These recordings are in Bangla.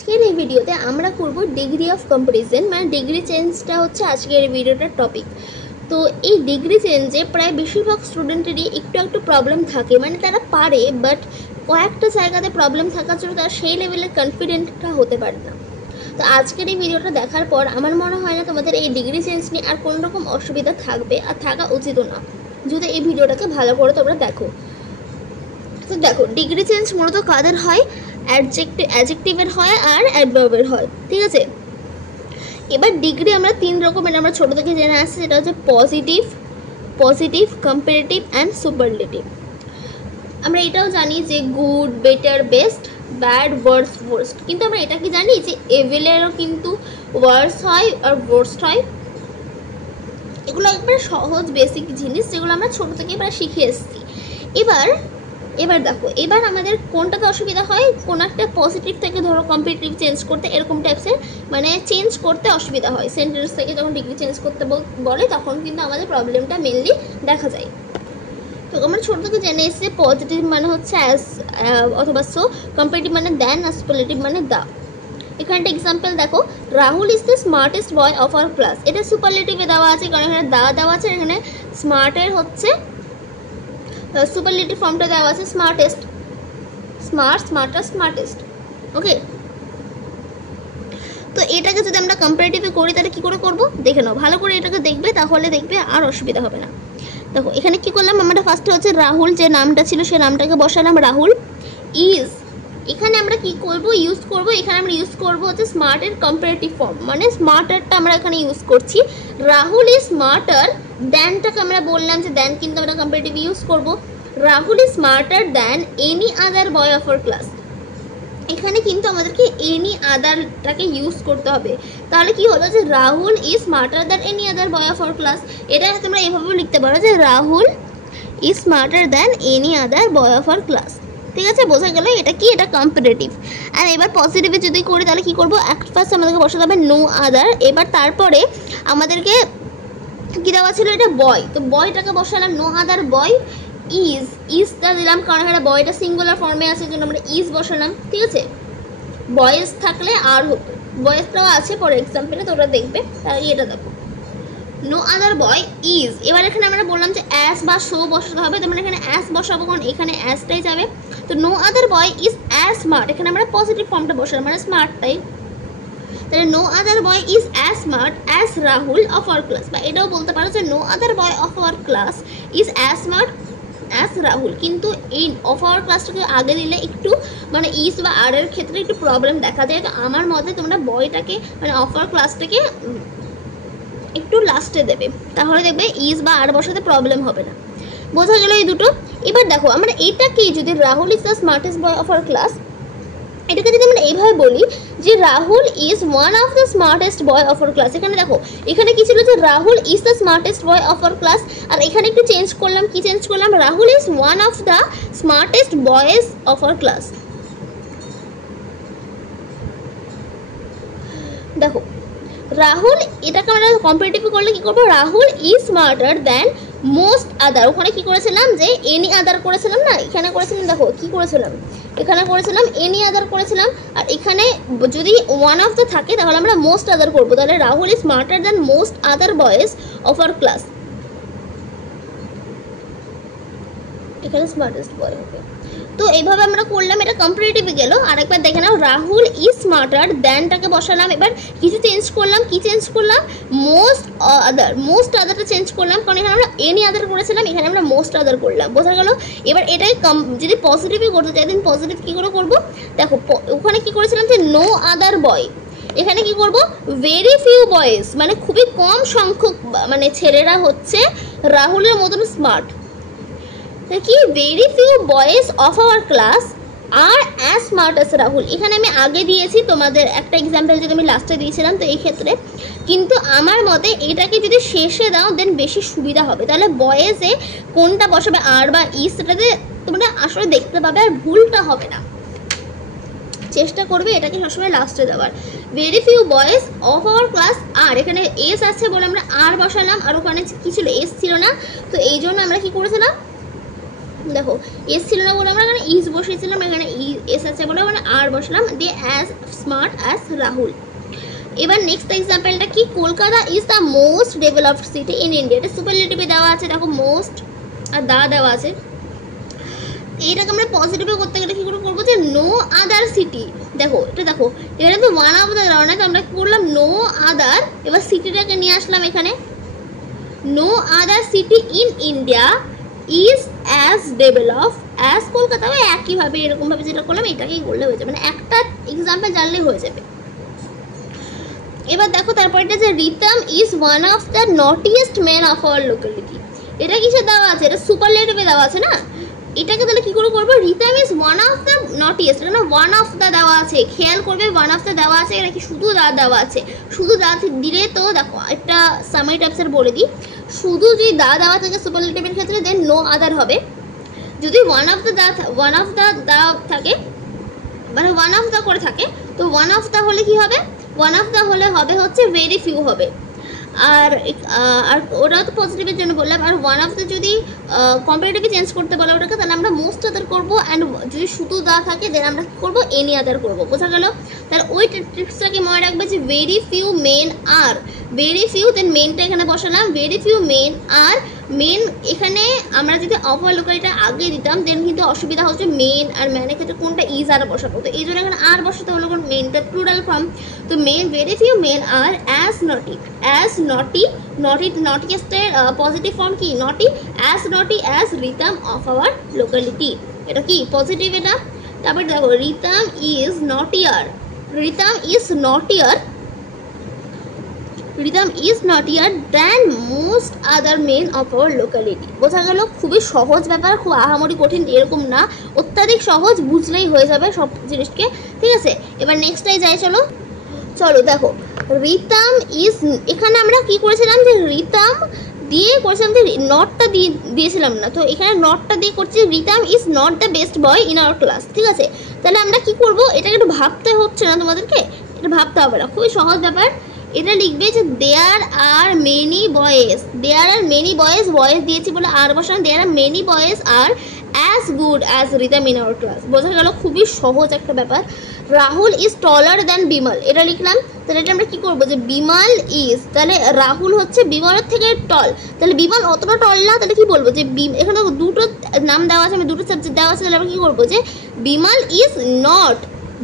আজকের এই ভিডিওতে আমরা করব ডিগ্রি অফ কম্পারিজন, মানে ডিগ্রি চেঞ্জটা হচ্ছে আজকের এই ভিডিওটার টপিক। তো এই ডিগ্রি চেঞ্জে প্রায় বেশিরভাগ স্টুডেন্টেরই একটু প্রবলেম থাকে, মানে তারা পারে বাট কয়েকটা জায়গাতে প্রবলেম থাকার জন্য তারা সেই লেভেলের কনফিডেন্টটা হতে পারে না। তো আজকের এই ভিডিওটা দেখার পর আমার মনে হয় না তোমাদের এই ডিগ্রি চেঞ্জ নিয়ে আর কোনো রকম অসুবিধা থাকবে, আর থাকা উচিতও না যদি এই ভিডিওটাকে ভালো করে তোমরা দেখো। তো দেখো, ডিগ্রি চেঞ্জ মূলত কাদের হয়? অ্যাডজেক্টিভের হয় আর অ্যাডভার্বের হয়, ঠিক আছে। এবার ডিগ্রি আমরা তিন রকমের আমরা ছোটো থেকে জেনে আসছি, সেটা হচ্ছে পজিটিভ, কম্পারেটিভ অ্যান্ড সুপারলেটিভ। আমরা এটাও জানি যে good, better, best, bad, worst. কিন্তু আমরা এটা কি জানি যে এভেলেরও কিন্তু ওয়ার্স হয় আর ওয়ার্স্ট হয়। এগুলো একবার সহজ বেসিক জিনিস যেগুলো আমরা ছোটো থেকে এবার শিখে এসেছি। এবার দেখো, এবার আমাদের কোনটাতে অসুবিধা হয়? কোনো একটা পজিটিভ থেকে ধরো কম্পারেটিভ চেঞ্জ করতে, এরকম টাইপসের মানে চেঞ্জ করতে অসুবিধা হয়। সেন্টেন্স থেকে যখন ডিগ্রি চেঞ্জ করতে বলে তখন কিন্তু আমাদের প্রবলেমটা মেনলি দেখা যায়। তো আমরা ছোটো থেকে জেনে এসেছি পজিটিভ মানে হচ্ছে অ্যাজ অথবা সো, কম্পারেটিভ মানে দেন, আর সুপারলেটিভ মানে দা। এখানে একটা এক্সাম্পল দেখো, Rahul is the smartest boy of our class. এটা সুপারলেটিভে দেওয়া আছে কারণ এখানে দা দেওয়া আছে, এখানে স্মার্টের হচ্ছে সুপারলেটিভ ফর্মটা দেওয়া আছে স্মার্টেস্ট, স্মার্টেস্ট। ওকে, তো এটাকে যদি আমরা কম্পারেটিভে করি তাহলে কী করে করবো দেখে নাও, ভালো করে এটাকে দেখবে, তাহলে দেখবে আর অসুবিধা হবে না। দেখো এখানে কি করলাম, আমরা ফার্স্টে হচ্ছে রাহুল যে নামটা ছিল সেই নামটাকে বসালাম রাহুল ইজ। এখানে আমরা কি করব, ইউজ করব, এখানে আমরা ইউজ করব হচ্ছে স্মার্টের কম্পারেটিভ ফর্ম, মানে স্মার্টারটা আমরা এখানে ইউজ করছি। রাহুল ইজ স্মার্টার দ্যানটাকে আমরা বললাম যে দ্যান কিন্তু আমরা কম্পারেটিভ ইউজ করব। Rahul is smarter than any other boy of our class. এখানে কিন্তু আমাদেরকে এনি আদারটাকে ইউজ করতে হবে। তাহলে কি হলো যে Rahul is smarter than any other boy of our class. এটা তোমরা এভাবেও লিখতে পারো যে Rahul is smarter than any other boy of our class. ঠিক আছে, বোঝা গেল এটা কি, এটা কম্পারেটিভ। আর এবার পজিটিভে যদি করি তাহলে কি করবো, ফার্স্ট আমাদেরকে বসাতে হবে নো আদার। এবার তারপরে আমাদেরকে কী দেওয়া ছিল, এটা বয়, তো বয়টাকে বসালাম নো আদার বয় ইজটা দিলাম কারণ এখানে বয়টা সিঙ্গুলার ফর্মে আছে, জন্য আমরা ইজ বসালাম। ঠিক আছে, বয়েজ থাকলে আর হতো, বয়েজটাও আছে পরে এক্সাম্পলে, তো ওটা দেখবে। তাহলে এটা দেখো, নো আদার বয় ইজ। এবার এখানে আমরা বললাম যে অ্যাস বা শো বসাতে হবে, তো আমরা এখানে অ্যাস বসাবো কারণ এখানে অ্যাসটাই যাবে। তো no other boy is as smart, এখানে আমরা পজিটিভ ফর্মটা বসালাম, মানে স্মার্টটাই। তাহলে no other boy is as smart as Rahul of our class, বা এটাও বলতে পারো যে no other boy of our class is as smart as Rahul. কিন্তু এই অফ আওয়ার ক্লাসটাকে আগে দিলে একটু মানে ইজ বা আর এর ক্ষেত্রে একটু প্রবলেম দেখা যায়। তো আমার মতে তোমরা বয়টাকে মানে অফ আওয়ার ক্লাসটাকে একটু লাস্টে দেবে, তাহলে দেখবে ইজ বা আর বসাতে প্রবলেম হবে না। বোঝা গেল এই দুটো। এবার দেখো আমরা এটাকে যদি Rahul is the smartest boy of our class, এটাকে যদি আমরা এইভাবে বলি যে Rahul is one of the smartest boy of our class. এখানে দেখো, এখানে কি ছিল যে Rahul is the smartest boy of our class, আর এখানে একটু চেঞ্জ করলাম, কি চেঞ্জ করলাম, Rahul is one of the smartest boys of our class. দেখো রাহুল, এটাকে আমরা কম্পারেটিভ করলে কি করবো, Rahul is smarter than most আদার। ওখানে কি করেছিলাম যে এনি আদার করেছিলাম না, এখানে করেছিলাম, দেখো কি করেছিলাম, এখানে করেছিলাম এনি আদার করেছিলাম, আর এখানে যদি ওয়ান অফ দ্য থাকে তাহলে আমরা মোস্ট আদার করবো। তাহলে Rahul is smarter than most other boys of our class, এখানে স্মার্টেস্ট বয় হবে। তো এইভাবে আমরা করলাম, এটা কম্পারেটিভে গেল। আরেকবার দেখে নাও, রাহুল ইজ স্মার্টার দ্যানটাকে বসালাম, এবার কিছু চেঞ্জ করলাম, কি চেঞ্জ করলাম, মোস্ট আদারটা চেঞ্জ করলাম কারণ এখানে আমরা এনি আদার করেছিলাম, এখানে আমরা মোস্ট আদার করলাম। বোঝা গেল। এবার এটাই যদি পজিটিভে করতে চাই দেন পজিটিভ কী করে করবো, দেখো ওখানে কি করেছিলাম যে নো আদার বয়, এখানে কি করব, ভেরি ফিউ বয়েজ, মানে খুবই কম সংখ্যক মানে ছেলেরা হচ্ছে রাহুলের মতন স্মার্ট। কি, very few boys of our class are as smart as Rahul. এখানে আমি আগে দিয়েছি তোমাদের একটা এক্সাম্পল, যদি আমি লাস্টে দিয়েছিলাম, তো এই ক্ষেত্রে কিন্তু আমার মতে এটাকে যদি শেষে দাও দেন বেশি সুবিধা হবে। তাহলে বয়েজে কোনটা বসাবে, আর বা ইজ, সেটাতে তোমরা আসলে দেখতে পাবে আর ভুলটা হবে না। চেষ্টা করবে এটাকে সবসময় লাস্টে দেওয়ার। Very few boys of our class, আর এখানে এস আছে বলে আমরা আর বসালাম, আর ওখানে কি ছিল, এস ছিল না, তো এই জন্য আমরা কি করেছিলাম, দেখো এস ছিল না বলে আমরা এখানে ইজ বসিয়েছিলাম, এখানে এস আছে বলে মানে আর বসলাম, দিয়ে অ্যাজ স্মার্ট অ্যাজ রাহুল। এবার নেক্সট এক্সাম্পলটা কি, Kolkata is the most developed city in India. এটা সুপারলেটিভে দেওয়া আছে, দেখো মোস্ট আর দা দেওয়া আছে। এইটাকে আমরা পজিটিভে করতে গেলে কী করে করবো, যে নো আদার সিটি। দেখো এটা দেখো এখানে তো ওয়ান অফ দ্য দেওয়া না, তো আমরা কী করলাম নো আদার, এবার সিটিটাকে নিয়ে আসলাম এখানে, no other city in India is as develop as Kolkata. একইভাবে এরকমভাবে যেটা করলাম এটাকেই করলে হয়ে যাবে, মানে একটা এক্সাম্পল জানলেই হয়ে যাবে। এবার দেখো তারপরটা যে Ritam is one of the naughtiest man of our locality. এটা কিসে দেওয়া আছে, এটা সুপারলেটিভে দেওয়া আছে না, এটাকে তাহলে কী করে করবো, Ritam is one of the naughtiest, এটা না ওয়ান অফ দ্য দেওয়া আছে, খেয়াল করবে ওয়ান অফ দ্য দেওয়া আছে, এটা কি শুধু দা দেওয়া আছে, শুধু দা দিলে তো দেখো একটা সামারি টাইপসের বলে দিই, শুধু যদি দা দেওয়া থাকে সুপারলেটিভের ক্ষেত্রে দেন নো আদার হবে, যদি ওয়ান অফ দ্য দা থাকে মানে ওয়ান অফ দ্য করে থাকে, তো ওয়ান অফ দ্য হলে কি হবে, ওয়ান অফ দ্য হলে হবে হচ্ছে ভেরি ফিউ হবে, আর ওটা তো পজিটিভের জন্য বললাম। আর ওয়ান অফ দ্য যদি কম্পারেটিভে চেঞ্জ করতে বলে ওটাকে, তাহলে আমরা মোস্ট আদার করবো, অ্যান্ড যদি শুধু দা থাকে দেন আমরা কী করবো এনি আদার করবো, বোঝা গেল। তাহলে ওই ট্রিক্সটাকে মনে রাখবে যে ভেরি ফিউ মেন আর, ভেরি ফিউ দেন মেনটা এখানে বসালাম, ভেরি ফিউ মেন আর, মেন এখানে আমরা যদি অফার লোকালিটা আগে দিতাম দেন কিন্তু অসুবিধা হচ্ছে, মেন আর ম্যানের ক্ষেত্রে কোনটা ইজ আর বসাবো, তো এই জন্য এখানে আর বসাতে হলো, কারণ মেনটা প্লুরাল ফর্ম, তো men very few men are as naughty, as naughty, নটিয়েস্টের পজিটিভ ফর্ম কি naughty, as naughty as Ritam of our locality, এটা কি পজিটিভ এটা। তারপর দেখো Ritam is naughtier, Ritam is naughtier, Ritam is naughtier than most other men of our locality. বোঝা গেল, খুবই সহজ ব্যাপার, খুব আহামরি কঠিন এরকম না, অত্যাধিক সহজ, বুঝলেই হয়ে যাবে সব জিনিসকে, ঠিক আছে। এবার নেক্সটটাই যাই, চলো চলো দেখো রিতম ইজ, এখানে আমরা কি করেছিলাম যে রিতম দিয়ে করেছিলাম যে নটটা দিয়েছিলাম না, তো এখানে নটটা দিয়ে করছি, Ritam is not the best boy in our class, ঠিক আছে। তাহলে আমরা কি করব, এটাকে একটু ভাবতে হচ্ছে না তোমাদেরকে, এটা ভাবতে হবে না, খুবই সহজ ব্যাপার। এটা লিখবে যে there are many boys, there are many boys, boys দিয়েছি বলে আর বসান, there are many boys are as good as Ritam in our class, বোঝা গেল, খুবই সহজ একটা ব্যাপার। Rahul is taller than Bimal, এটা লিখলাম, তাহলে এটা আমরা কী করবো যে বিমল ইজ, তাহলে রাহুল হচ্ছে বিমলের থেকে টল, তাহলে বিমল অতটা টল না, তাহলে কী বলবো যে এখানে দুটো নাম দেওয়া আছে, আমি দুটো সাবজেক্ট দেওয়া আছে, তাহলে আমরা কী করবো যে Bimal is not,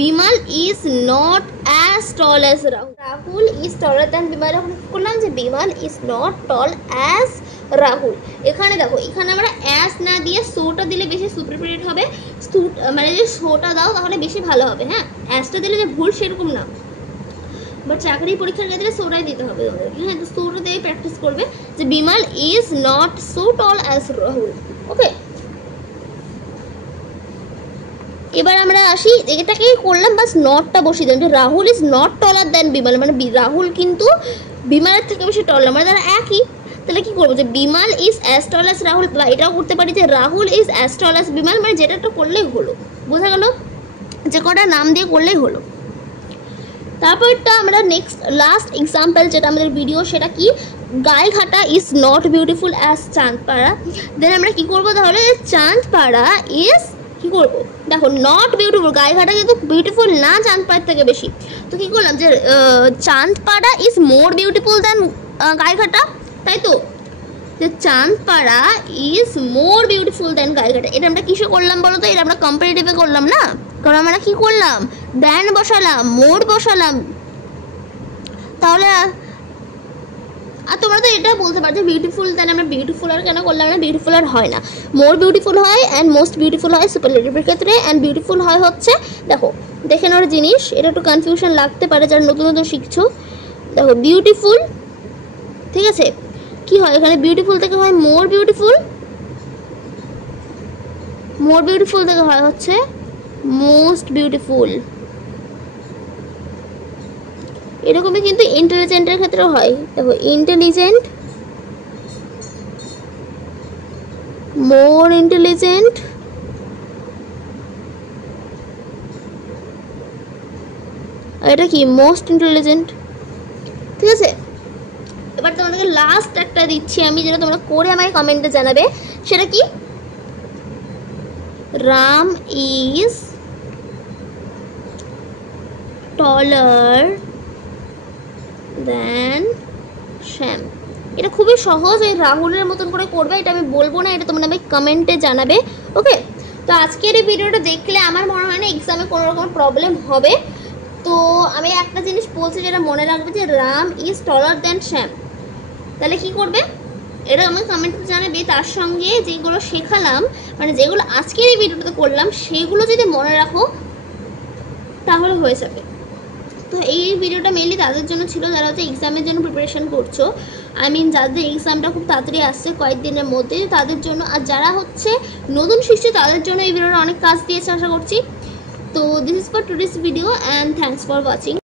Bimal is not as tall as Rahul, Rahul is taller than Bimal, এখন কী করলাম যে Bimal is not ton as Rahul. এখানে দেখো এখানে আমরা অ্যাজ না দিয়ে সোটা দিলে বেশি সুপারফিট হবে, মানে যে সোটা দাও তাহলে বেশি ভালো হবে, হ্যাঁ অ্যাজটা দিলে যে ভুল সেরকম না, বাট চাকরি পরীক্ষার ক্ষেত্রে সোটাই দিতে হবে তোমাদেরকে, হ্যাঁ তো সোটা দিয়ে প্র্যাকটিস করবে যে Bimal is not so tall as Rahul, okay. এবার আমরা আসি, এটাকে করলাম বাস নটটা বসিয়ে দিলাম যে Rahul is not taller than Bimal, মানে রাহুল কিন্তু বিমলের থেকে বেশি টল, মানে তারা একই, তাহলে কী করবো যে Bimal is as tall as Rahul, বা এটাও করতে পারি যে Rahul is as tall as Bimal, মানে যেটা একটা করলেই হলো, বোঝা গেল, যে কটা নাম দিয়ে করলেই হলো। তারপরটা আমরা নেক্সট লাস্ট এক্সাম্পল যেটা আমাদের ভিডিও, সেটা কি Gaighata is not beautiful as Chandpara, then আমরা কী করবো তাহলে চাঁদপাড়া ইজ কী করবো, দেখো নট বিউটিফুল, গাইঘাটা কিন্তু বিউটিফুল না চাঁদপাড়ার থেকে বেশি, তো কী করলাম যে Chandpara is more beautiful than Gaighata, তাই তো, যে Chandpara is more beautiful than Gaighata, এটা আমরা কিসে করলাম বলো তো, এটা আমরা কম্পারেটিভে করলাম না, কারণ আমরা কী করলাম দ্যান বসালাম, মোর বসালাম, তাহলে আর তোমরা তো এটা বলতে পারো যে বিউটিফুল, তাহলে আমরা বিউটিফুল আর কেন করলাম না, বিউটিফুল আর হয় না, মোর বিউটিফুল হয় অ্যান্ড মোস্ট বিউটিফুল হয় সুপারলেটিভের ক্ষেত্রে, অ্যান্ড বিউটিফুল হয় হচ্ছে, দেখো দেখে নেওয়ার জিনিস, এটা একটু কনফিউশন লাগতে পারে যারা নতুন নতুন শিখছো, দেখো বিউটিফুল, ঠিক আছে, কি হয় এখানে বিউটিফুল থেকে হয় মোর বিউটিফুল, মোর বিউটিফুল থেকে হয় হচ্ছে মোস্ট বিউটিফুল, এরকমই কিন্তু ইন্টেলিজেন্টের ক্ষেত্রেও হয়, দেখো ইন্টেলিজেন্ট, মোর ইন্টেলিজেন্ট, আর এটা কি মোস্ট ইন্টেলিজেন্ট, ঠিক আছে। এবার তোমাদেরকে লাস্ট একটা দিচ্ছি আমি, যেটা তোমরা করে আমাকে কমেন্টে জানাবে, সেটা কি রাম ইজ টলার দ্যান শ্যাম। এটা খুবই সহজ, এই রাহুলের মতন করে করবে, এটা আমি বলবো না, এটা তোমরা আমাকে কমেন্টে জানাবে। ওকে, তো আজকের এই ভিডিওটা দেখলে আমার মনে হয় না এক্সামে কোনো রকম প্রবলেম হবে। তো আমি একটা জিনিস বলছি যেটা মনে রাখবে, যে রাম ইজ টলার দ্যান শ্যাম। তাহলে কি করবে এটা আমাকে কমেন্টে জানাবে। তার সঙ্গে যেগুলো শেখালাম, মানে যেগুলো আজকের এই ভিডিওটাতে করলাম, সেগুলো যদি মনে রাখো তাহলে হয়ে যাবে। তো এই ভিডিওটা মেনলি তাদের জন্য ছিল যারা হচ্ছে এক্সামের জন্য প্রিপারেশন করছো, যাদের এক্সামটা খুব তাড়াতাড়ি আসছে কয়েকদিনের মধ্যে, তাদের জন্য। আর যারা হচ্ছে নতুন শিখছে তাদের জন্য এই ভিডিওটা অনেক কাজ দিয়েছে আশা করছি। তো this is for today's video and thanks for watching.